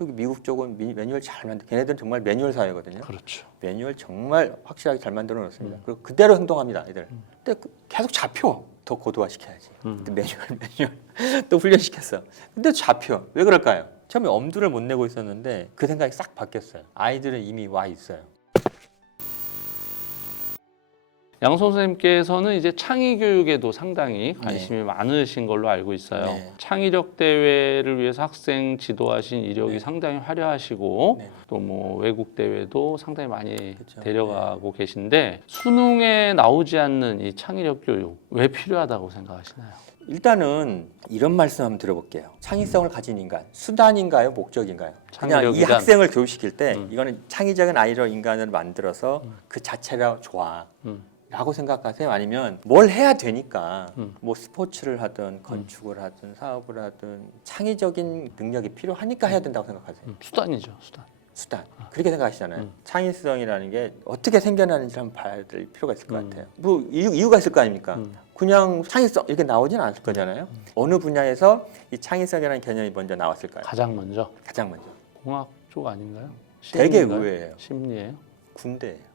또 미국 쪽은 매뉴얼 잘 만들. 걔네들은 정말 매뉴얼 사회거든요. 그렇죠. 매뉴얼 정말 확실하게 잘 만들어 놓습니다. 그리고 그대로 행동합니다, 애들. 근데 계속 잡혀. 더 고도화시켜야지. 근데 매뉴얼 또 훈련시켰어. 근데 잡혀. 왜 그럴까요? 처음에 엄두를 못 내고 있었는데 그 생각이 싹 바뀌었어요. 아이들은 이미 와 있어요. 양 선생님께서는 이제 창의 교육에도 상당히 관심이 많으신 걸로 알고 있어요. 네. 창의력 대회를 위해서 학생 지도하신 이력이 상당히 화려하시고 또 뭐 외국 대회도 상당히 많이 데려가고 계신데 수능에 나오지 않는 이 창의력 교육 왜 필요하다고 생각하시나요? 일단은 이런 말씀 한번 들어볼게요. 창의성을 가진 인간, 수단인가요? 목적인가요? 그냥 이 창의력이란? 학생을 교육시킬 때 이거는 창의적인 아이로 인간을 만들어서 그 자체가 좋아. 라고 생각하세요? 아니면 뭘 해야 되니까 뭐 스포츠를 하든 건축을 하든 사업을 하든 창의적인 능력이 필요하니까 해야 된다고 생각하세요? 수단이죠, 수단. 수단. 그렇게 생각하시잖아요. 창의성이라는 게 어떻게 생겨나는지 한번 봐야 될 필요가 있을 것 같아요. 뭐 이유가 있을 거 아닙니까? 그냥 창의성 이렇게 나오지는 않을 거잖아요. 어느 분야에서 이 창의성이라는 개념이 먼저 나왔을까요? 가장 먼저 공학 쪽 아닌가요? 되게 심리인가요? 의외예요. 심리예요? 군대예요.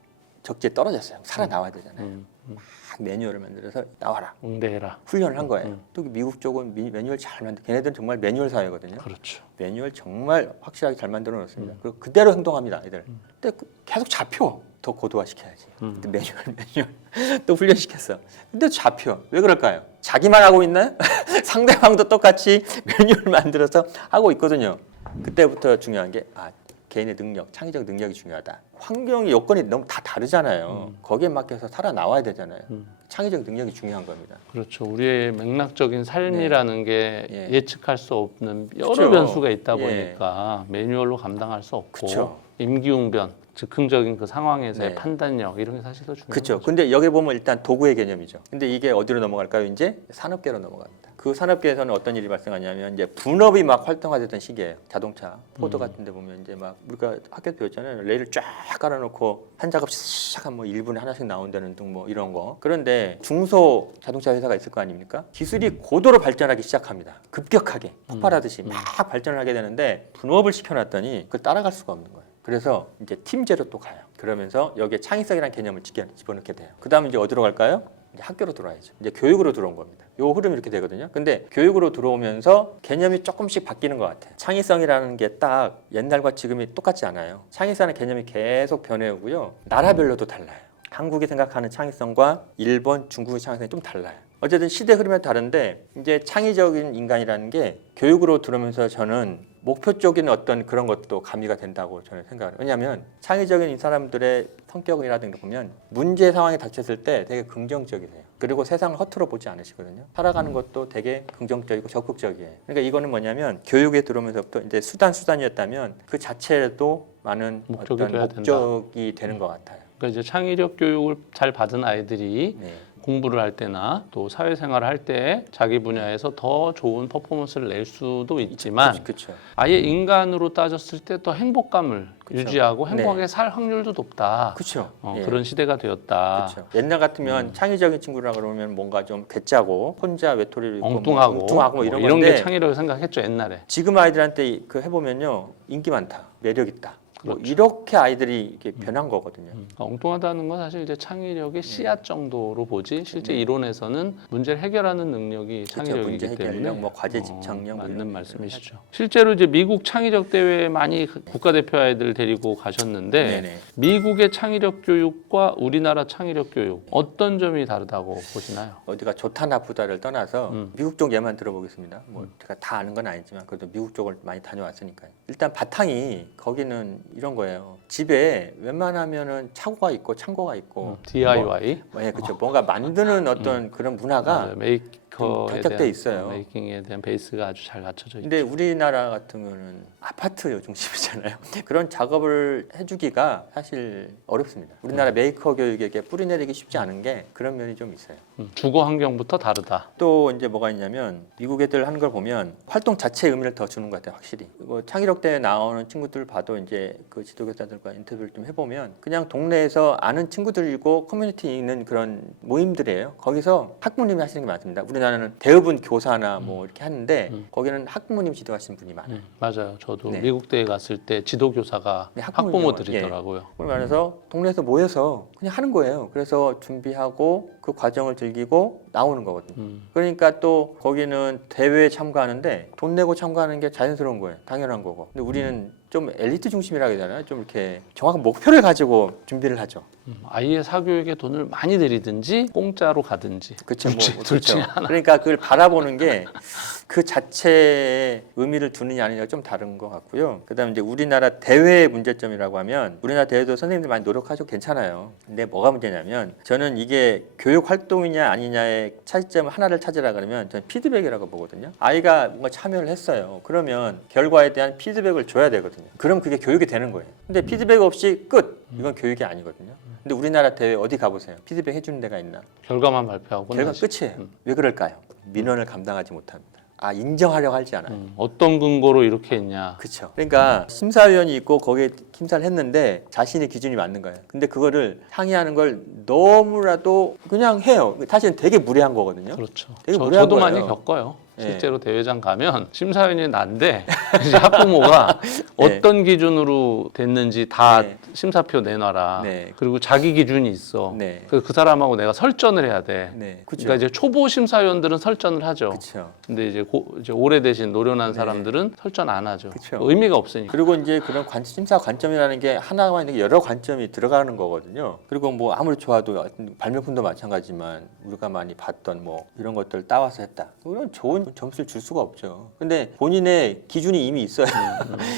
적지에 떨어졌어요. 살아나와야 되잖아요. 막 매뉴얼을 만들어서 나와라. 응대해라. 훈련을 한 거예요. 또 미국 쪽은 매뉴얼 잘 만들. 걔네들은 정말 매뉴얼 사회거든요. 그렇죠. 매뉴얼 정말 확실하게 잘 만들어 놓습니다. 그리고 그대로 행동합니다, 애들. 근데 계속 잡혀. 더 고도화시켜야지. 근데 매뉴얼 또 훈련시켰어. 근데 잡혀. 왜 그럴까요? 자기만 하고 있나요? 상대방도 똑같이 매뉴얼 만들어서 하고 있거든요. 그때부터 중요한 게 개인의 능력, 창의적 능력이 중요하다. 환경의 요건이 너무 다 다르잖아요. 거기에 맞춰서 살아나와야 되잖아요. 창의적 능력이 중요한 겁니다. 그렇죠. 우리의 맥락적인 삶이라는 게 예측할 수 없는 여러 그쵸. 변수가 있다 보니까 매뉴얼로 감당할 수 없고 그쵸. 임기응변, 즉흥적인 그 상황에서의 네. 판단력 이런 게 사실 더 중요하죠. 그렇죠. 근데 여기 보면 일단 도구의 개념이죠. 근데 이게 어디로 넘어갈까요? 이제 산업계로 넘어갑니다. 그 산업계에서는 어떤 일이 발생하냐면 이제 분업이 막 활성화되던 시기예요. 자동차, 포드 같은 데 보면 이제 막 우리가 학교 배웠잖아요. 레일을 쫙 깔아놓고 한 작업씩 싹 뭐 1분에 하나씩 나온다는 등 뭐 이런 거. 그런데 중소 자동차 회사가 있을 거 아닙니까? 기술이 고도로 발전하기 시작합니다. 급격하게 폭발하듯이 막 발전을 하게 되는데 분업을 시켜놨더니 그걸 따라갈 수가 없는 거예요. 그래서 이제 팀제로 또 가요. 그러면서 여기에 창의성이라는 개념을 집어넣게 돼요. 그 다음에 이제 어디로 갈까요? 이제 학교로 들어와야죠. 이제 교육으로 들어온 겁니다. 요 흐름이 이렇게 되거든요. 근데 교육으로 들어오면서 개념이 조금씩 바뀌는 것 같아요. 창의성이라는 게 딱 옛날과 지금이 똑같지 않아요. 창의성의 개념이 계속 변해오고요. 나라별로도 달라요. 한국이 생각하는 창의성과 일본, 중국의 창의성이 좀 달라요. 어쨌든 시대 흐름이 다른데 이제 창의적인 인간이라는 게 교육으로 들어오면서 저는 목표적인 어떤 그런 것도 가미가 된다고 저는 생각해요. 왜냐하면 창의적인 이 사람들의 성격이라든가 보면 문제 상황이 닥쳤을 때 되게 긍정적이세요. 그리고 세상을 허투루 보지 않으시거든요. 살아가는 것도 되게 긍정적이고 적극적이에요. 그러니까 이거는 뭐냐면 교육에 들어오면서부터 이제 수단이었다면 그 자체도 많은 목적이 되는 것 같아요. 그러니까 이제 창의력 교육을 잘 받은 아이들이 공부를 할 때나 또 사회생활을 할 때 자기 분야에서 더 좋은 퍼포먼스를 낼 수도 있지만 그쵸. 아예 인간으로 따졌을 때 더 행복감을 유지하고 행복하게 살 확률도 높다. 그렇죠. 그런 시대가 되었다. 그쵸. 옛날 같으면 창의적인 친구라 그러면 뭔가 좀 괴짜고 혼자 외톨이로 있고 엉뚱하고 뭐 이런 게 건데 창의력을 생각했죠 옛날에. 지금 아이들한테 그 해보면요 인기 많다, 매력 있다. 뭐 이렇게 아이들이 이렇게 변한 거거든요. 엉뚱하다는 건 사실 이제 창의력의 씨앗 정도로 보지 실제 이론에서는 문제를 해결하는 능력이 창의력이기 문제 해결력, 때문에 뭐 과제 집착력 뭐 맞는 이런 말씀이시죠. 실제로 이제 미국 창의력 대회에 많이 국가대표 아이들 데리고 가셨는데 네네. 미국의 창의력 교육과 우리나라 창의력 교육 어떤 점이 다르다고 보시나요? 어디가 좋다 나쁘다를 떠나서 미국 쪽 예만 들어보겠습니다. 뭐 제가 다 아는 건 아니지만 그래도 미국 쪽을 많이 다녀왔으니까요. 일단 바탕이 거기는 이런 거예요. 집에 웬만하면은 차고가 있고 창고가 있고 DIY. 그렇죠. 뭔가 만드는 어떤 그런 문화가 메이커에 돼 대한 있어요. 메이킹에 대한 베이스가 아주 잘 갖춰져 있죠. 근데 우리나라 같은 경우는 아파트 중심이잖아요. 그런 작업을 해주기가 사실 어렵습니다. 우리나라 메이커 교육에게 뿌리내리기 쉽지 않은 게 그런 면이 좀 있어요. 주거 환경부터 다르다. 또 이제 뭐가 있냐면 미국 애들 하는 걸 보면 활동 자체의 의미를 더 주는 것 같아요. 확실히. 뭐 창의력 대회 나오는 친구들 봐도 이제 그 지도교사들과 인터뷰를 좀 해보면 그냥 동네에서 아는 친구들이고 커뮤니티 있는 그런 모임들이에요. 거기서 학부모님이 하시는 게 많습니다. 우리나라는 대부분 교사나 뭐 이렇게 하는데 거기는 학부모님 지도하시는 분이 많아요. 맞아요. 저도 저도 네. 미국 대회 갔을 때 지도교사가 네, 학부모들이더라고요. 그걸 말해서 동네에서 모여서 그냥 하는 거예요. 그래서 준비하고 그 과정을 즐기고 나오는 거거든요. 그러니까 또 거기는 대회에 참가하는데 돈 내고 참가하는 게 자연스러운 거예요. 당연한 거고. 근데 우리는 좀 엘리트 중심이라 그러잖아요. 좀 이렇게 정확한 목표를 가지고 준비를 하죠. 아이의 사교육에 돈을 많이 들이든지 공짜로 가든지 그쵸, 둘 중에 하나. 그러니까 그걸 바라보는 게 그 자체에 의미를 두느냐 아니냐 좀 다른 것 같고요. 그다음에 이제 우리나라 대회의 문제점이라고 하면 우리나라 대회도 선생님들 많이 노력하셔도 괜찮아요. 근데 뭐가 문제냐면 저는 이게 교육 활동이냐 아니냐의 차이점 하나를 찾으라 그러면 저는 피드백이라고 보거든요. 아이가 뭔가 참여를 했어요. 그러면 결과에 대한 피드백을 줘야 되거든요. 그럼 그게 교육이 되는 거예요. 근데 피드백 없이 끝. 이건 교육이 아니거든요. 근데 우리나라 대회 어디 가보세요. 피드백 해주는 데가 있나? 결과만 발표하고 결과 끝나지. 끝이에요. 왜 그럴까요? 민원을 감당하지 못합니다. 인정하려고 하지 않아요. 어떤 근거로 이렇게 했냐. 그렇죠. 그러니까 심사위원이 있고 거기에 심사를 했는데 자신의 기준이 맞는 거예요. 근데 그거를 상의하는 걸 너무나도 그냥 해요. 사실은 되게 무례한 거거든요. 그렇죠. 되게 무례한 저도 많이 거예요. 겪어요. 예. 실제로 대회장 가면 심사위원이 난데 이제 학부모가 어떤 기준으로 됐는지 다 네. 심사표 내놔라. 네. 그리고 자기 기준이 있어. 네. 그 사람하고 내가 설전을 해야 돼. 네. 그렇죠. 그러니까 이제 초보 심사위원들은 설전을 하죠. 그렇죠. 근데 이제 오래되신 노련한 네. 사람들은 설전 안 하죠. 그쵸. 의미가 없으니까. 그리고 이제 그런 심사 관점이라는 게 하나만 있는 게 여러 관점이 들어가는 거거든요. 그리고 뭐 아무리 좋아도 발명품도 마찬가지지만 우리가 많이 봤던 뭐 이런 것들 따와서 했다. 그런 좋은 점수를 줄 수가 없죠. 근데 본인의 기준이 이미 있어요.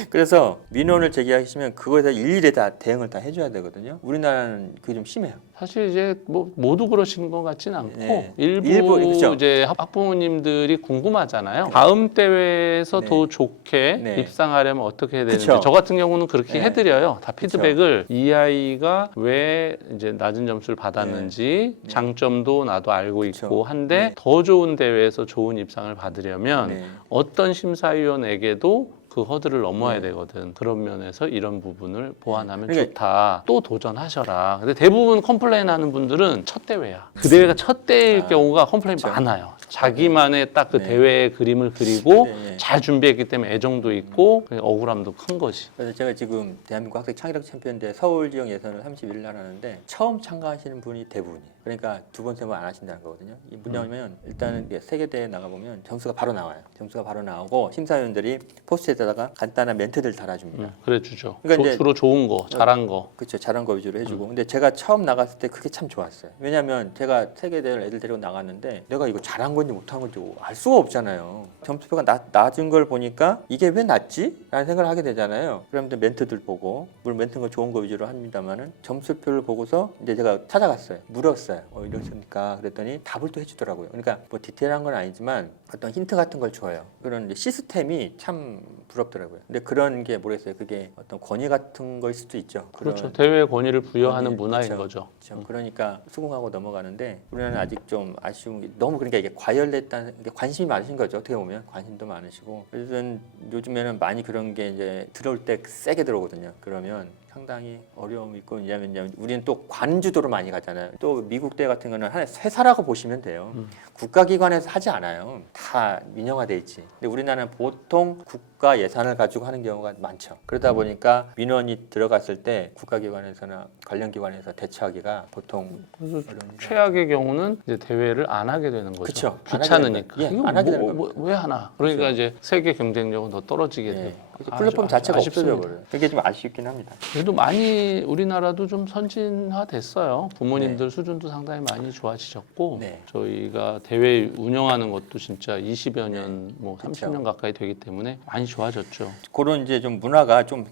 그래서 민원을 제기하시면 그거에 대해 일일이 다 대응을 다 해줘야 되거든요. 우리나라는 그게 좀 심해요. 사실 이제 뭐 모두 그러시는 것 같지는 않고 네. 일부 그쵸. 이제 학부모님들이 궁금하잖아요. 다음 대회에서 네. 더 좋게 네. 입상하려면 어떻게 해야 되는지. 그쵸. 저 같은 경우는 그렇게 네. 해드려요. 다 피드백을 이 아이가 왜 이제 낮은 점수를 받았는지 네. 장점도 나도 알고 그쵸. 있고 한데 네. 더 좋은 대회에서 좋은 입상을 받으려면 네. 어떤 심사위원에게도 그 허들을 넘어야 네. 되거든. 그런 면에서 이런 부분을 보완하면 그러니까 좋다. 또 도전하셔라. 근데 대부분 컴플레인 하는 분들은 첫 대회야. 그 대회가 첫 대회일 경우가 컴플레인 그쵸. 많아요. 자기만의 딱 그 네. 대회의 그림을 그리고 네. 잘 준비했기 때문에 애정도 있고 억울함도 큰 거지. 그래서 제가 지금 대한민국 학생 창의력 챔피언대 서울 지역 예선을 31일 날 하는데 처음 참가하시는 분이 대부분이에요. 그러니까 두 번, 세 번 안 하신다는 거거든요. 이 뭐냐면 일단은 세계대회 나가보면 점수가 바로 나와요. 점수가 바로 나오고 심사위원들이 포스트에다가 간단한 멘트들 달아줍니다. 그래 주죠. 그러니까 이제 주로 좋은 거, 잘한 거. 그렇죠. 잘한 거 위주로 해주고. 근데 제가 처음 나갔을 때 그게 참 좋았어요. 왜냐하면 제가 세계대회를 애들 데리고 나갔는데 내가 이거 잘한 건지 못한 건지 알 수가 없잖아요. 점수표가 낮은 걸 보니까 이게 왜 낮지? 라는 생각을 하게 되잖아요. 그럼 이제 멘트들 보고, 물론 멘트가 좋은 거 위주로 합니다만은 점수표를 보고서 이제 제가 찾아갔어요. 물었어요. 이러십니까? 그랬더니 답을 또 해주더라고요. 그러니까 뭐 디테일한 건 아니지만 어떤 힌트 같은 걸 줘요. 그런 이제 시스템이 참 부럽더라고요. 근데 그런 게 모르겠어요. 그게 어떤 권위 같은 거일 수도 있죠. 그렇죠. 대회 권위를 부여하는 권위, 문화인 그렇죠. 거죠. 그렇죠. 그러니까 수긍하고 넘어가는데 우리는 아직 좀 아쉬운 게 너무 그러니까 이게 과열됐다는 게 관심이 많으신 거죠. 어떻게 보면 관심도 많으시고 그래서 요즘에는 많이 그런 게 이제 들어올 때 세게 들어오거든요. 그러면 상당히 어려움이 있고 왜냐면 우리는 또 관주도로 많이 가잖아요. 또 미국 대 같은 거는 하나의 회사라고 보시면 돼요. 국가기관에서 하지 않아요. 다 민영화돼 있지. 근데 우리나라는 보통 국가 예산을 가지고 하는 경우가 많죠. 그러다 보니까 민원이 들어갔을 때 국가기관에서나 관련 기관에서 대처하기가 보통 그래서 어려운 최악의 경우는 이제 대회를 안 하게 되는 거죠. 그쵸. 귀찮으니까. 안 하게 되는 거예요. 예, 이거 안 하게 되는 겁니다. 왜 하나? 그러니까 그쵸. 이제 세계 경쟁력은 더 떨어지게 되고. 그래서 플랫폼 자체가 아쉽습니다. 없어져 버려요. 그게 좀 아쉽긴 합니다. 그래도 많이 우리나라도 좀 선진화됐어요. 부모님들 네. 수준도 상당히 많이 좋아지셨고 네. 저희가 대회 운영하는 것도 진짜 20여 년, 뭐 그쵸. 30년 가까이 되기 때문에 많이 좋아졌죠. 그런 이제 좀 문화가 좀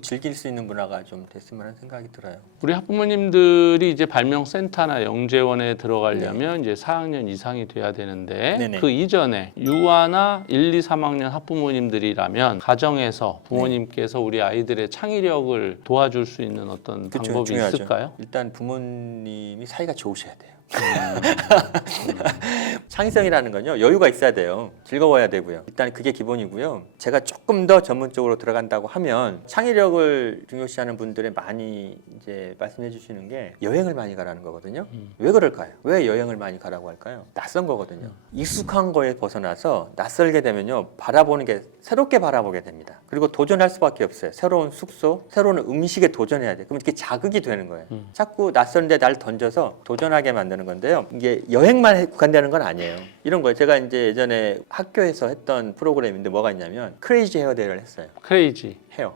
즐길 수 있는 문화가 좀 됐으면 하는 생각이 들어요. 우리 학부모님들이 이제 발명센터나 영재원에 들어가려면 이제 4학년 이상이 돼야 되는데 네네. 그 이전에 유아나 1, 2, 3학년 학부모님들이라면 가정에서 부모님께서 우리 아이들의 창의력을 도와줄 수 있는 어떤 그쵸, 방법이 중요하죠. 있을까요? 일단 부모님이 사이가 좋으셔야 돼요. 창의성이라는 건요, 여유가 있어야 돼요. 즐거워야 되고요. 일단 그게 기본이고요. 제가 조금 더 전문적으로 들어간다고 하면 창의력을 중요시하는 분들이 많이 이제 말씀해 주시는 게 여행을 많이 가라는 거거든요. 왜 그럴까요? 왜 여행을 많이 가라고 할까요? 낯선 거거든요. 익숙한 거에 벗어나서 낯설게 되면요, 바라보는 게 새롭게 바라보게 됩니다. 그리고 도전할 수밖에 없어요. 새로운 숙소, 새로운 음식에 도전해야 돼. 그럼 이렇게 자극이 되는 거예요. 자꾸 낯선데 날 던져서 도전하게 만드는 건데요. 이게 여행만 국한되는 건 아니에요. 이런 거예요. 제가 이제 예전에 학교에서 했던 프로그램인데 뭐가 있냐면 크레이지 헤어 대회를 했어요. 크레이지 헤어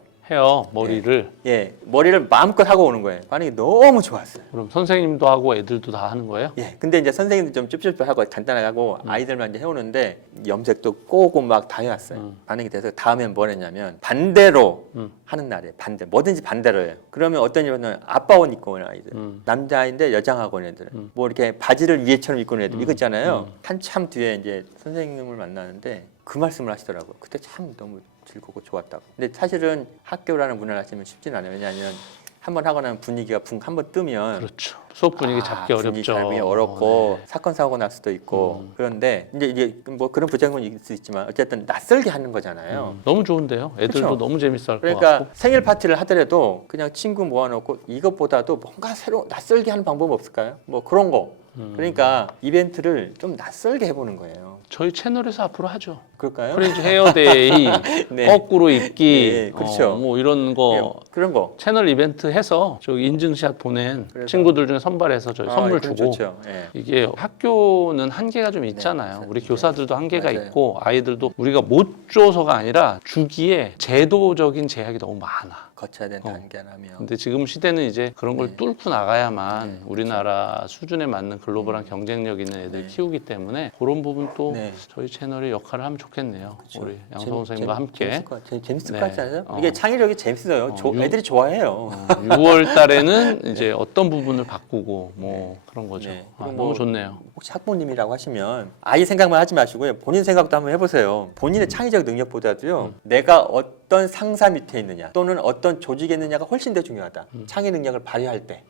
머리를 예, 머리를 마음껏 하고 오는 거예요. 반응이 너무 좋았어요. 그럼 선생님도 하고 애들도 다 하는 거예요? 예, 근데 이제 선생님도 좀 찝찝하고 간단하게 하고 아이들만 이제 해오는데 염색도 꼬고 막 다 해왔어요. 반응이 돼서 다음엔 뭘 했냐면 반대로 하는 날이에요. 반대, 뭐든지 반대로 해요. 그러면 어떤 일은 아빠 옷 입고 오는 아이들, 남자아이인데 여장하고 오는 애들, 뭐 이렇게 바지를 위에처럼 입고 오는 애들 이거 있잖아요. 한참 뒤에 이제 선생님을 만나는데 그 말씀을 하시더라고요. 그때 참 너무 즐겁고 좋았다고. 근데 사실은 학교라는 문화를 하시면 쉽진 않아요. 왜냐하면 한번 하고 나면 분위기가 한번 뜨면 그렇죠. 수업 분위기 잡기 분위기 어렵죠. 잡기 어렵고 네. 사건 사고 날 수도 있고 그런데 이제 뭐 그런 부작용은 있을 수 있지만 어쨌든 낯설게 하는 거잖아요. 너무 좋은데요. 애들도 그쵸? 너무 재밌어 할 것 그러니까 같고. 생일 파티를 하더라도 그냥 친구 모아놓고 이것보다도 뭔가 새로 낯설게 하는 방법 없을까요? 뭐 그런 거. 그러니까 이벤트를 좀 낯설게 해보는 거예요. 저희 채널에서 앞으로 하죠. 그럴까요? 크레이지 헤어데이, 네. 거꾸로 입기, 네, 그렇죠. 뭐 이런 거 예, 그런 거. 채널 이벤트 해서 저기 인증샷 보낸 그래서- 친구들 중에 선발해서 저희 선물 그럼 주고. 좋죠. 예. 이게 학교는 한계가 좀 있잖아요. 네, 우리 네. 교사들도 한계가 맞아요. 있고 아이들도 우리가 못 줘서가 아니라 주기에 제도적인 제약이 너무 많아. 거쳐야 되는 단계라면. 근데 지금 시대는 이제 그런 걸 네. 뚫고 나가야만 네, 우리나라 수준에 맞는 글로벌한 경쟁력 있는 애들 네. 키우기 때문에 그런 부분 또 네. 저희 채널이 역할을 하면 좋겠네요. 그쵸. 우리 양성호 선생님과 함께 재밌을 네. 것 같지 않아요? 어. 이게 창의력이 재밌어요. 애들이 좋아해요. 6월 달에는 이제 어떤 부분을 바꾸고 뭐 그런 거죠. 네. 아, 그리고 너무 뭐 좋네요. 혹시 학부모님이라고 하시면 아이 생각만 하지 마시고요. 본인 생각도 한번 해보세요. 본인의 창의적 능력보다도요. 내가 어떤 상사 밑에 있느냐 또는 어떤 조직에 있느냐가 훨씬 더 중요하다. 창의 능력을 발휘할 때.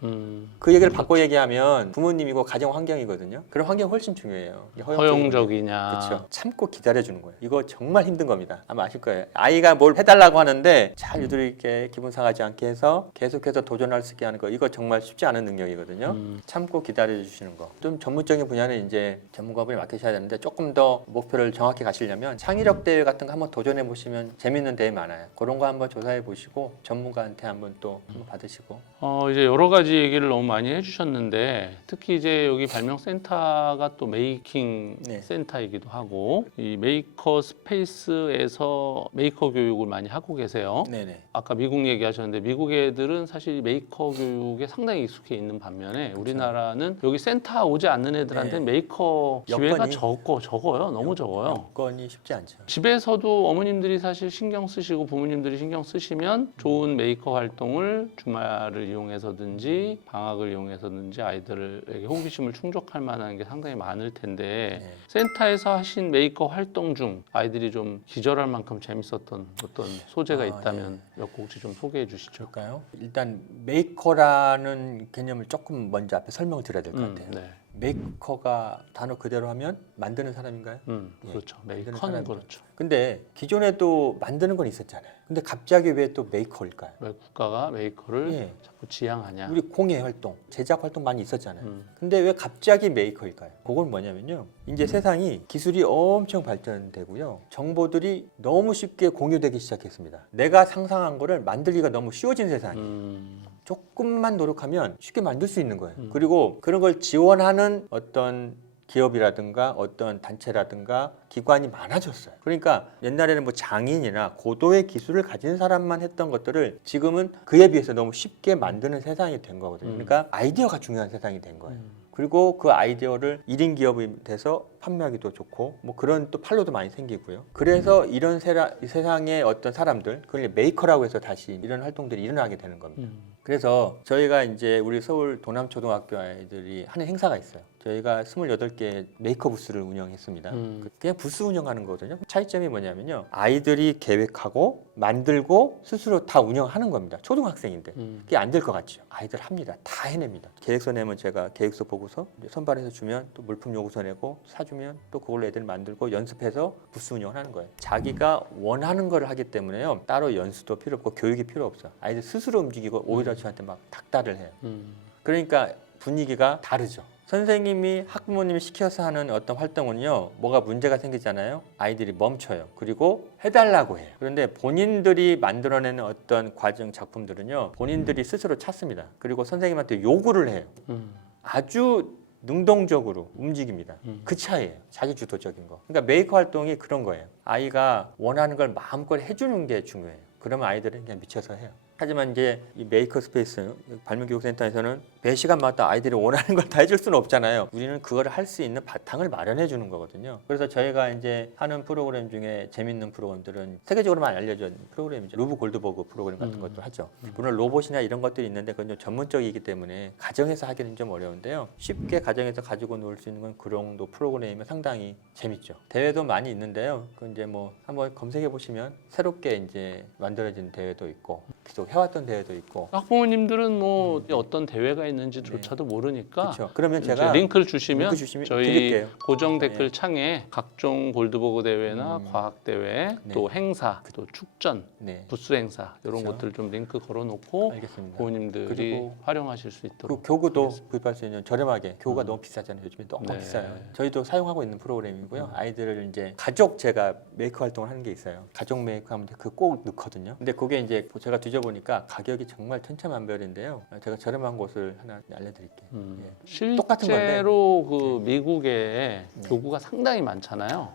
그 얘기를 바꿔 얘기하면 부모님이고 가정 환경이거든요. 그런 환경이 훨씬 중요해요. 허용적이냐. 그렇죠. 참고 기다려주는 거예요. 이거 정말 힘든 겁니다. 아마 아실 거예요. 아이가 뭘 해달라고 하는데 잘 유도리 있게 기분 상하지 않게 해서 계속해서 도전할 수 있게 하는 거. 이거 정말 쉽지 않은 능력이거든요. 참고 기다려주시는 거. 좀 전문적인 분야는 이제 전문가분이 맡으셔야 되는데 조금 더 목표를 정확히 가시려면 창의력 대회 같은 거 한번 도전해 보시면 재밌는 대회 많아요. 그런 거 한번 조사해 보시고 전문가한테 한번 또 한번 받으시고. 이제 여러 가지 얘기를 너무 많이 해주셨는데 특히 이제 여기 발명센터가 또 메이킹 네. 센터이기도 하고 이 메이커 스페이스에서 메이커 교육을 많이 하고 계세요. 네네. 아까 미국 얘기하셨는데 미국 애들은 사실 메이커 교육에 상당히 익숙해 있는 반면에 우리나라는 여기 센터 오지 않는 애들한테 네. 메이커 기회가 여건이- 적어요. 너무 적어요. 여건이 쉽지 않죠. 집에서도 어머님들이 사실 신경 쓰시고 부모님들이 신경 쓰시면 좋은 메이커 활동을 주말을 이용해서든지 방학을 이용해서든지 아이들에게 호기심을 충족할 만한 게 상당히 많을 텐데 네. 센터에서 하신 메이커 활동 중 아이들이 좀 기절할 만큼 재밌었던 어떤 소재가 있다면 몇 곡지 좀 소개해 주시죠. 그럴까요? 일단 메이커라는 개념을 조금 먼저 앞에 설명을 드려야 될 것 같아요. 네. 메이커가 단어 그대로 하면 만드는 사람인가요? 그렇죠. 만드는 메이커는 사람이죠. 그렇죠. 근데 기존에도 만드는 건 있었잖아요. 근데 갑자기 왜 또 메이커일까요? 왜 국가가 메이커를 예. 자꾸 지향하냐? 우리 공예 활동, 제작 활동 많이 있었잖아요. 근데 왜 갑자기 메이커일까요? 그건 뭐냐면요. 이제 세상이 기술이 엄청 발전되고요. 정보들이 너무 쉽게 공유되기 시작했습니다. 내가 상상한 거를 만들기가 너무 쉬워진 세상이에요. 조금만 노력하면 쉽게 만들 수 있는 거예요. 그리고 그런 걸 지원하는 어떤 기업이라든가 어떤 단체라든가 기관이 많아졌어요. 그러니까 옛날에는 뭐 장인이나 고도의 기술을 가진 사람만 했던 것들을 지금은 그에 비해서 너무 쉽게 만드는 세상이 된 거거든요. 그러니까 아이디어가 중요한 세상이 된 거예요. 그리고 그 아이디어를 1인 기업이 돼서 판매하기도 좋고 뭐 그런 또 판로도 많이 생기고요. 그래서 이런 세상의 어떤 사람들, 그걸 메이커라고 해서 다시 이런 활동들이 일어나게 되는 겁니다. 그래서 저희가 이제 우리 서울 도남초등학교 아이들이 하는 행사가 있어요. 저희가 28개 메이커 부스를 운영했습니다. 그냥 부스 운영하는 거거든요. 차이점이 뭐냐면요. 아이들이 계획하고 만들고 스스로 다 운영하는 겁니다. 초등학생인데 그게 안 될 것 같죠. 아이들 합니다. 다 해냅니다. 계획서 내면 제가 계획서 보고서 선발해서 주면 또 물품 요구서 내고 사주면 또 그걸로 애들 만들고 연습해서 부스 운영을 하는 거예요. 자기가 원하는 걸 하기 때문에요. 따로 연수도 필요 없고 교육이 필요 없어. 아이들 스스로 움직이고 오히려 저한테 막 닥달을 해요. 그러니까 분위기가 다르죠. 선생님이 학부모님이 시켜서 하는 어떤 활동은요, 뭐가 문제가 생기잖아요. 아이들이 멈춰요. 그리고 해달라고 해요. 그런데 본인들이 만들어내는 어떤 과정 작품들은요, 본인들이 스스로 찾습니다. 그리고 선생님한테 요구를 해요. 아주 능동적으로 움직입니다. 그 차이예요. 자기 주도적인 거. 그러니까 메이커 활동이 그런 거예요. 아이가 원하는 걸 마음껏 해주는 게 중요해요. 그러면 아이들은 그냥 미쳐서 해요. 하지만 이제 이 메이커 스페이스 발명교육센터에서는 매 시간마다 아이들이 원하는 걸 다 해줄 수는 없잖아요. 우리는 그걸 할 수 있는 바탕을 마련해 주는 거거든요. 그래서 저희가 이제 하는 프로그램 중에 재밌는 프로그램들은 세계적으로 많이 알려진 프로그램이죠. 루브 골드버그 프로그램 같은 것도 하죠. 물론 로봇이나 이런 것들이 있는데 그건 좀 전문적이기 때문에 가정에서 하기는 좀 어려운데요. 쉽게 가정에서 가지고 놀 수 있는 건 그 정도 프로그램이면 상당히 재밌죠. 대회도 많이 있는데요. 그 이제 뭐 한번 검색해 보시면 새롭게 이제 만들어진 대회도 있고 계속 해왔던 대회도 있고. 학부모님들은 뭐 어떤 대회가 있는지조차도 모르니까 그렇죠. 그러면 이제 제가 링크를 주시면 주시면 저희 드릴게요. 고정 댓글 창에 각종 골드버그 대회나 과학 대회, 네. 또 행사, 또 축전, 네, 부스 행사 이런 그렇죠. 것들 좀 링크 걸어놓고 알겠습니다. 부모님들이 그리고 활용하실 수 있도록. 그 교구도 구입할 수 있는 저렴하게 교구가 너무 비싸잖아요. 요즘에 너무 네. 비싸요. 저희도 사용하고 있는 프로그램이고요. 아이들을 이제 가족 제가 메이커 활동을 하는 게 있어요. 가족 메이커 하면 그 꼭 넣거든요. 근데 그게 이제 제가 뒤져보니까 가격이 정말 천차만별인데요. 제가 저렴한 곳을 하나 알려드릴게요. 예. 똑같은 건데. 실제로 그 미국에 교구가 상당히 많잖아요.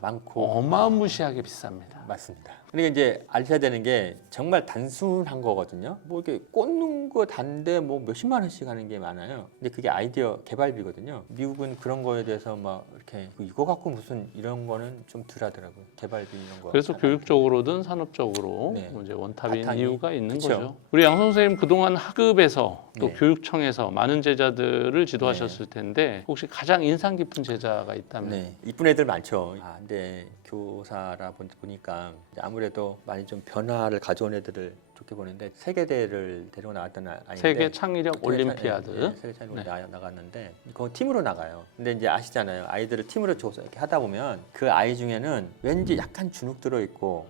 많고 어마무시하게 비쌉니다. 맞습니다. 그러니까 이제 아셔야 되는 게 정말 단순한 거거든요. 뭐 이렇게 꽂는 거 단데 뭐 몇십만 원씩 하는 게 많아요. 근데 그게 아이디어 개발비거든요. 미국은 그런 거에 대해서 막 이렇게 이거 갖고 무슨 이런 거는 좀 덜하더라고요. 개발비 이런 거. 그래서 교육적으로든 산업적으로 네. 이제 원탑인 바탕이. 이유가 있는 그쵸. 거죠. 우리 양 선생님 그동안 학급에서 또 네. 교육청에서 많은 제자들을 지도하셨을 텐데 혹시 가장 인상 깊은 제자가 있다면? 네, 이쁜 애들 많죠. 근데 교사라 보니까 아무래도 많이 좀 변화를 가져온 애들을 좋게 보는데 세계대회를 데리고 나왔던 아이인데 세계 창의력 올림피아드. 네, 세계 창의력 네. 나갔는데 그거 팀으로 나가요. 근데 이제 아시잖아요. 아이들을 팀으로 줘서 이렇게 하다 보면 그 아이 중에는 왠지 약간 주눅 들어 있고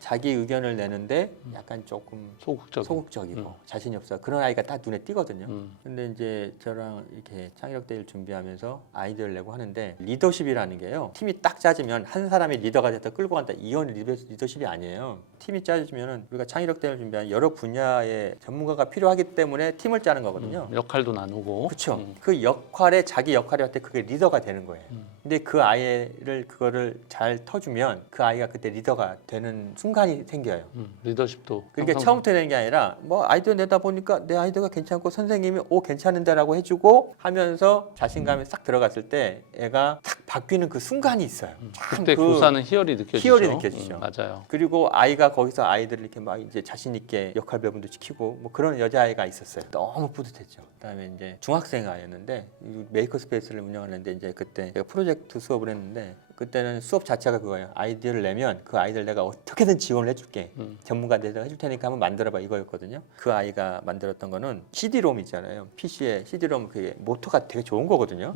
자기 의견을 내는데 약간 조금 소극적이고 자신이 없어. 그런 아이가 딱 눈에 띄거든요. 근데 이제 저랑 이렇게 창의력 대회를 준비하면서 아이디어를 내고 하는데 리더십이라는 게요. 팀이 딱 짜지면 한 사람이 리더가 돼서 끌고 간다. 이건 리더십이 아니에요. 팀이 짜지면은 우리가 창의력 대회를 준비한 여러 분야의 전문가가 필요하기 때문에 팀을 짜는 거거든요. 역할도 나누고. 그렇죠. 그 역할에 자기 역할이 할 때 그게 리더가 되는 거예요. 근데 그 아이를 그거를 잘 터주면 그 아이가 그때 리더가 되는 순간이 생겨요. 리더십도. 그러니까 항상 처음부터 되는 게 아니라 뭐 아이디어 내다 보니까 내 아이디어가 괜찮고 선생님이 오 괜찮은데라고 해주고 하면서 자신감이 싹 들어갔을 때 애가 탁 바뀌는 그 순간이 있어요. 참 그때 교사는 희열이 느껴지죠. 희열이 느껴지죠. 맞아요. 그리고 아이가 거기서 아이들을 이렇게 막 이제 자신 있게 역할 배분도 시키고 뭐 그런 여자아이가 있었어요. 너무 뿌듯했죠. 그다음에 이제 중학생 아이였는데 이 메이커 스페이스를 운영하는데 이제 그때 제가 프로젝트 수업을 했는데 그때는 수업 자체가 그거예요. 아이디어를 내면 그 아이들 내가 어떻게든 지원을 해줄게. 전문가 내가 해줄 테니까 한번 만들어봐 이거였거든요. 그 아이가 만들었던 거는 CD-ROM 있잖아요. PC에 CD-ROM 그게 모터가 되게 좋은 거거든요.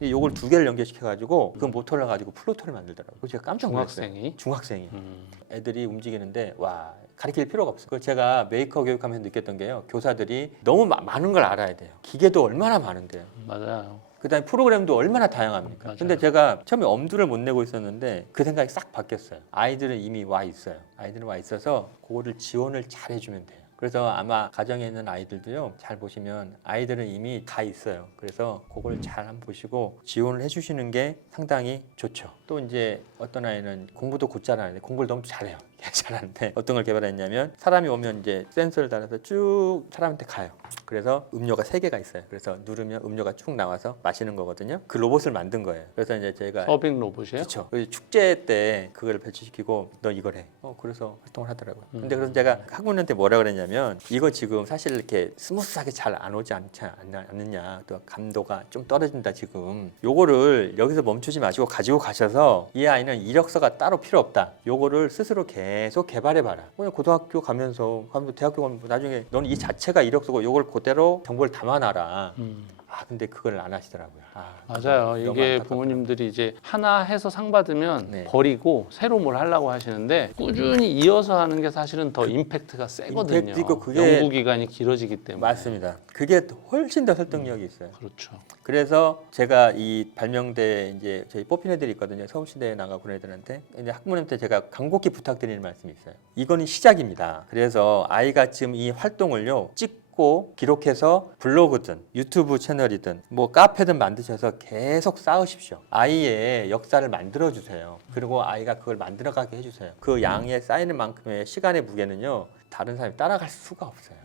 이걸 2개를 연결시켜가지고 그 모터를 가지고 플루토를 만들더라고요. 그거 제가 깜짝 놀랐어요. 중학생이. 애들이 움직이는데 와 가르칠 필요가 없어요. 그걸 제가 메이커 교육하면서 느꼈던 게요. 교사들이 너무 많은 걸 알아야 돼요. 기계도 얼마나 많은데요. 맞아요. 그다음에 프로그램도 얼마나 다양합니까? 맞아요. 근데 제가 처음에 엄두를 못 내고 있었는데 그 생각이 싹 바뀌었어요. 아이들은 이미 와 있어요. 아이들은 와 있어서 그거를 지원을 잘 해주면 돼요. 그래서 아마 가정에 있는 아이들도요. 잘 보시면 아이들은 이미 다 있어요. 그래서 그걸 잘 한번 보시고 지원을 해주시는 게 상당히 좋죠. 또 이제 어떤 아이는 공부도 곧잘 하는데 공부를 너무 잘해요. 잘하는데 어떤 걸 개발했냐면 사람이 오면 이제 센서를 달아서 쭉 사람한테 가요. 그래서 음료가 3개가 있어요. 그래서 누르면 음료가 쭉 나와서 마시는 거거든요. 그 로봇을 만든 거예요. 그래서 이제 제가 서빙 로봇이에요? 그렇죠. 축제 때 그걸 배치시키고 너 이걸 해. 그래서 활동을 하더라고요. 근데 그래서 제가 학부모님한테 뭐라 그랬냐면 이거 지금 사실 이렇게 스무스하게 잘 안 오지 않느냐. 또 감도가 좀 떨어진다 지금. 요거를 여기서 멈추지 마시고 가지고 가셔서 이 아이는 이력서가 따로 필요 없다. 요거를 스스로 계속 개발해봐라. 그냥 고등학교 가면서 대학교 가면 나중에 너는 이 자체가 이력서고 요걸 그대로 정보를 담아놔라. 근데 그걸 안 하시더라고요. 맞아요. 이게 부모님들이 이제 하나 해서 상 받으면 네. 버리고 새로 뭘 하려고 하시는데 꾸준히 이어서 하는 게 사실은 더 임팩트가 세거든요. 임팩트 있고 그게 연구 기간이 길어지기 때문에. 맞습니다. 그게 훨씬 더 설득력이 있어요. 그렇죠. 그래서 제가 이 발명대 이제 저희 뽑힌 애들이 있거든요. 서울시대에 나가고 그런 애들한테 이제 학부모님한테 제가 간곡히 부탁드리는 말씀이 있어요. 이거는 시작입니다. 그래서 아이가 지금 이 활동을요 찍고 기록해서 블로그든 유튜브 채널이든 뭐 카페든 만드셔서 계속 쌓으십시오. 아이의 역사를 만들어 주세요. 그리고 아이가 그걸 만들어가게 해주세요. 그 양에 쌓이는 만큼의 시간의 무게는요 다른 사람이 따라갈 수가 없어요.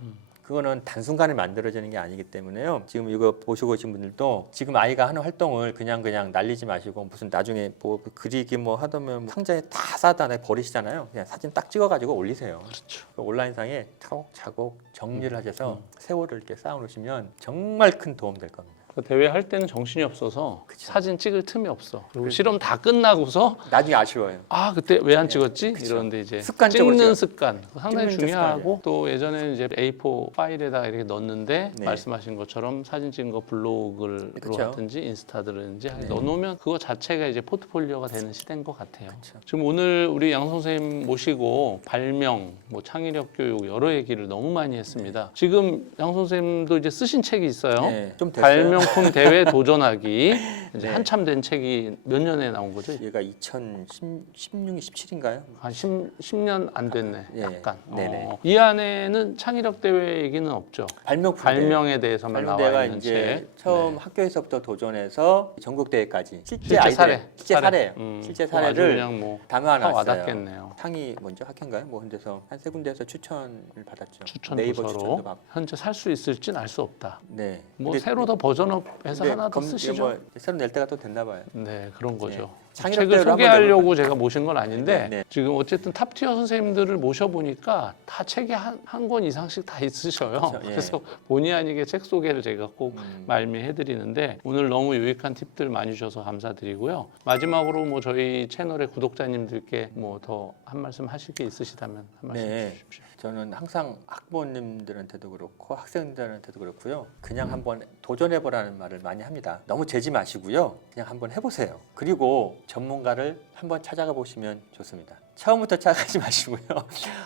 그거는 단순간에 만들어지는 게 아니기 때문에요. 지금 이거 보시고 오신 분들도 지금 아이가 하는 활동을 그냥 날리지 마시고 무슨 나중에 뭐 그리기 뭐 하다면 상자에 다 싸다 버리시잖아요. 그냥 사진 딱 찍어가지고 올리세요. 그렇죠. 온라인상에 차곡차곡 정리를 하셔서 세월을 이렇게 쌓아놓으시면 정말 큰 도움 될 겁니다. 그 대회 할 때는 정신이 없어서 그쵸. 사진 찍을 틈이 없어. 그리고 실험 다 끝나고서 나중에 아쉬워요. 그때 왜 안 찍었지? 그쵸. 이러는데 이제 습관적으로 찍는 찍어요. 습관 상당히 찍는 게 중요하고 또 예전에는 이제 A4 파일에다가 이렇게 넣었는데 네. 말씀하신 것처럼 사진 찍은 거 블로그로 그쵸. 하든지 인스타든지 네. 넣어놓으면 그거 자체가 이제 포트폴리오가 되는 시대인 것 같아요. 그쵸. 지금 오늘 우리 양 선생님 모시고 발명, 뭐 창의력 교육 여러 얘기를 너무 많이 했습니다. 지금 양 선생님도 이제 쓰신 책이 있어요. 네, 좀 됐어요. 발명품 대회 도전하기 이제 네. 한참 된 책이 몇 년에 나온 거죠? 얘가 2016, 17인가요? 한 10년 안 됐네. 예. 약간. 네네. 이 안에는 창의력 대회 얘기는 없죠. 발명에 대해서만 나와 발명대가 있는 이제 책. 처음 네. 학교에서부터 도전해서 전국 대회까지 실제 아이들, 사례. 실제 사례예요. 실제 아주 사례를 그냥 뭐 담아놨어요. 와닿겠네요. 상이 먼저 학회인가요? 뭐 데서 한 3군데에서 추천을 받았죠. 추천 네이버 부서로 추천도 받고. 현재 살 수 있을지는 알 수 없다. 네. 뭐 근데 새로 더 버전업해서 근데 하나 더 쓰시죠. 뭐 새로 낼 때가 또 됐나 봐요. 네, 그런 거죠. 네. 창의력 책을 대회를 소개하려고 제가 모신 건 아닌데 네, 네. 지금 어쨌든 탑티어 선생님들을 모셔보니까 다 책이 한 권 이상씩 다 있으셔요. 그렇죠, 예. 그래서 본의 아니게 책 소개를 제가 꼭 말미해드리는데 오늘 너무 유익한 팁들 많이 주셔서 감사드리고요. 마지막으로 뭐 저희 채널의 구독자님들께 뭐 더 한 말씀 하실 게 있으시다면 한 말씀 네. 주십시오. 저는 항상 학부모님들한테도 그렇고 학생들한테도 그렇고요. 그냥 한번 도전해보라는 말을 많이 합니다. 너무 재지 마시고요. 그냥 한번 해보세요. 그리고 전문가를 한번 찾아가 보시면 좋습니다. 처음부터 찾아가지 마시고요.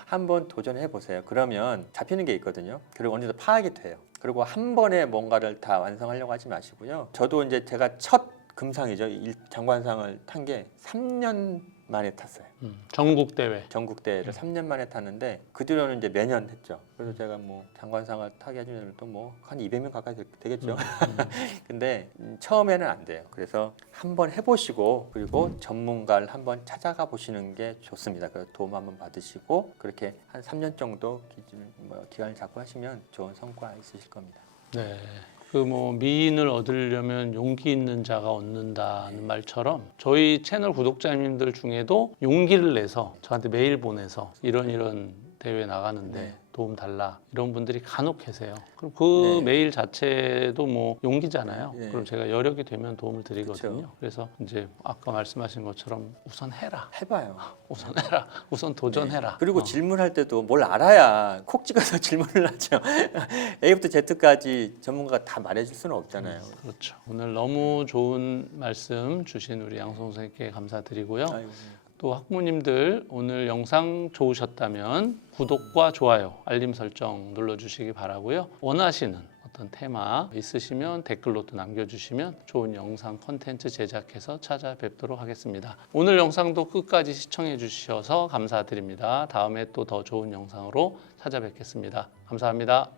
한번 도전해보세요. 그러면 잡히는 게 있거든요. 그리고 어느 정도 파악이 돼요. 그리고 한 번에 뭔가를 다 완성하려고 하지 마시고요. 저도 이제 제가 첫 금상이죠. 장관상을 탄 게 3년 만에 탔어요. 전국 대회. 전국 대회를 3년 만에 탔는데 그 뒤로는 이제 매년 했죠. 그래서 제가 뭐 장관상을 타게 해주면 또 뭐 한 200명 가까이 되겠죠. 근데 처음에는 안 돼요. 그래서 한번 해보시고 그리고 전문가를 한번 찾아가 보시는 게 좋습니다. 그래서 도움 한번 받으시고 그렇게 한 3년 정도 기간을 잡고 하시면 좋은 성과 있으실 겁니다. 네. 그 뭐 미인을 얻으려면 용기 있는 자가 얻는다는 말처럼 저희 채널 구독자님들 중에도 용기를 내서 저한테 메일 보내서 이런 대회 나가는데 네. 도움 달라 이런 분들이 간혹 계세요. 그럼 그 네. 메일 자체도 뭐 용기잖아요. 네. 그럼 제가 여력이 되면 도움을 드리거든요. 그쵸. 그래서 이제 아까 말씀하신 것처럼 우선 해라. 해봐요. 우선 해라. 우선 도전해라. 그리고 질문할 때도 뭘 알아야 콕 찍어서 질문을 하죠. A부터 Z까지 전문가가 다 말해줄 수는 없잖아요. 그렇죠. 오늘 너무 좋은 말씀 주신 우리 양성 선생님께 감사드리고요. 아이고. 또 학부모님들 오늘 영상 좋으셨다면 구독과 좋아요, 알림 설정 눌러주시기 바라고요. 원하시는 어떤 테마 있으시면 댓글로 또 남겨주시면 좋은 영상 콘텐츠 제작해서 찾아뵙도록 하겠습니다. 오늘 영상도 끝까지 시청해 주셔서 감사드립니다. 다음에 또 더 좋은 영상으로 찾아뵙겠습니다. 감사합니다.